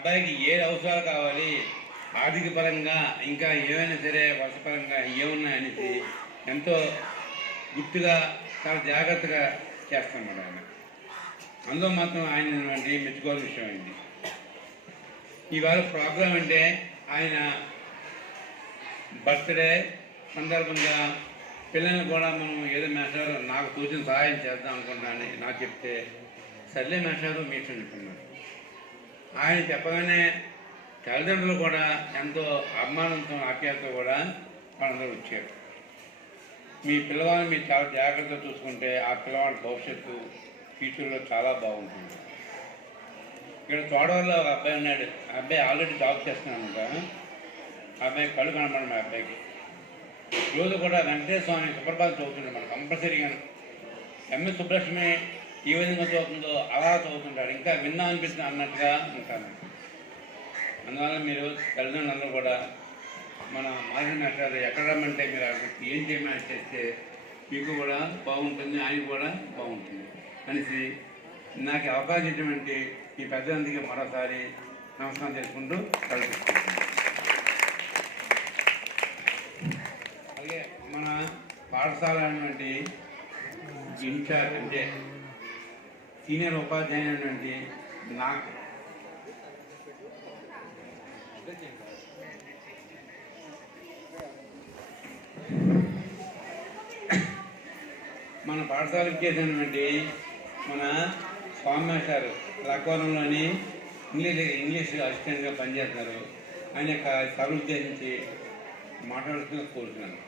అబ్బాయికి ఏ అవసరాలు కావాలి, ఆర్థిక పరంగా ఇంకా ఏమైనా సరే వర్షపరంగా ఏమున్నా అనేసి ఎంతో గుర్తుగా చాలా జాగ్రత్తగా చేస్తామన్నమాట ఆయన. అందులో మాత్రం ఆయన మెచ్చుకోవాల్సిన విషయం అయింది. ఇవాళ ప్రోగ్రాం అంటే ఆయన బర్త్డే సందర్భంగా పిల్లల్ని కూడా మనం ఏదో మేషారు నాకు తోచిన సహాయం చేద్దాం అనుకుంటున్నాను నాకు చెప్తే సర్లే మేషారు మీ ఇష్టం చెప్తున్నారు. ఆయన చెప్పగానే తల్లిదండ్రులు కూడా ఎంతో అభిమానంతో ఆప్యాయతతో కూడా వాళ్ళందరూ వచ్చారు. మీ పిల్లవాడిని మీరు చాలా జాగ్రత్తగా చూసుకుంటే ఆ పిల్లవాడి భవిష్యత్తు ఫ్యూచర్లో చాలా బాగుంటుంది. ఇక్కడ తోడవల్లో ఒక అబ్బాయి ఉన్నాడు. ఆ అబ్బాయి ఆల్రెడీ జాబ్ చేస్తున్నానంట. ఆ అబ్బాయి కళ్ళు కనపడండి. మా అబ్బాయికి రోజు కూడా వెంకటేశ్వర స్వామి సుప్రభాతం చదువుతుంటాడు. మనం కంపల్సరీగా ఎంఎస్ సుబ్బలక్ష్మి ఏ విధంగా చదువుతుందో అలా చదువుతుంటాడు. ఇంకా విన్నా అనిపిస్తుంది అన్నట్టుగా ఉంటాను. అందువల్ల మీరు తల్లిదండ్రులందరూ కూడా మన మాజీ మాస్టర్ ఎక్కడ రమ్మంటే మీరు ఏం చేయమని చేస్తే మీకు కూడా బాగుంటుంది, ఆయనకు కూడా బాగుంటుంది అనేసి నాకు అవకాశం ఇచ్చినటువంటి ఈ పెద్దలందరికీ మరోసారి నమస్కారం చేసుకుంటూ కలుపుకుంటున్నాను. అలాగే మన పాఠశాల అనేటువంటి ఇన్ఛార్జ్ అంటే సీనియర్ ఉపాధ్యాయులు అనేటువంటి నాకు మన పాఠశాలకు చేసినటువంటి మన స్వామి మాస్టర్ లక్వరంలోని ఇంగ్లీష్ అసిస్టెంట్గా పనిచేస్తున్నారు. ఆయన యొక్క సభ ఉద్దేశించి మాట్లాడుతూ కోరుతున్నాను.